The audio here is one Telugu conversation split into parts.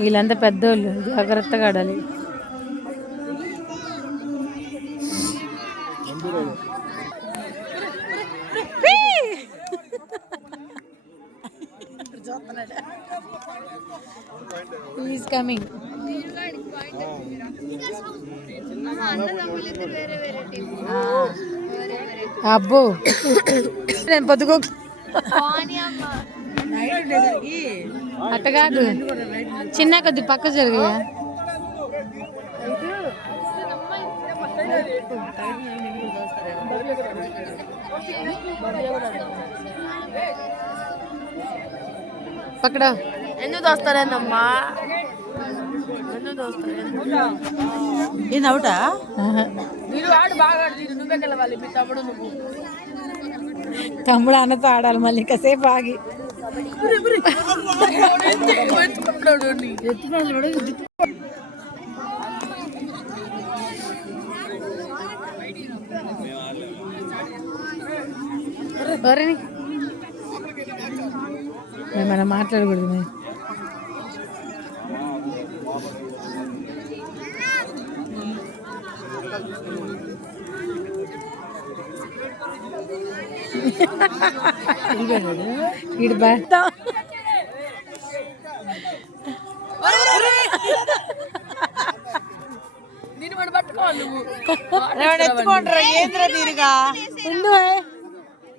వీళ్ళంతా పెద్దోళ్ళు, జాగ్రత్తగా ఆడాలి. Is coming. అబ్బో నేను పొద్దుకో అట్ట కాదు, చిన్న కొద్ది పక్క జరుగు. పక్కడ ఎందుకు దోస్తారేందమ్మా? ఇది అవుటా? మీరు ఆడు బాగా ఆడు, నువ్వే గెలవాలి. మీ తమ్ముడు నువ్వు. తమ్ముడు అన్నతో ఆడాలి మళ్ళీ కాసేపు ఆగి. మనం మాట్లాడకూడదు. మేము ఇటు భర్త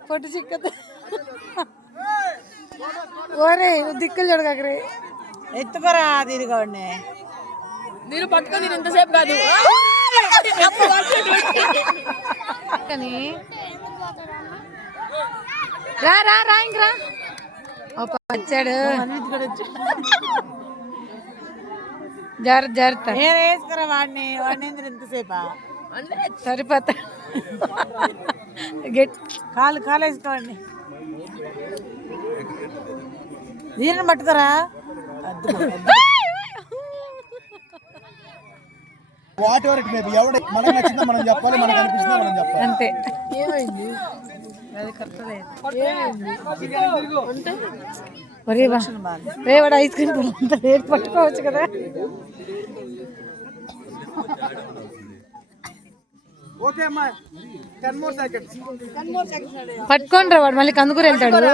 పొట్టు చిక్కదు. ఓరే దిక్కులు చూడకరే, ఎత్తుకోరా తీరుగా నేను పట్టుకొని నేను ఎంతసేపు కాదు. రా రా రా ఇంకరా వచ్చాడు. జాగ్రత్త జాగ్రత్త. వేసుకురా వాడిని. వాడిని ఎంతసేపా సరిపోతా. కాలు కాలు వేసుకోండి. దీనిని పట్టుకోరా. మనం చెప్పాలి, మనకు అనిపిస్తుందా మనం చెప్పాలి అంతే. ఏమైంది? వాడు ఐస్ క్రీమ్ అంత రేట్ పట్టుకోవచ్చు కదా. పట్టుకోండి రా, వాడు మళ్ళీ కందుకూరు వెళ్తాడు.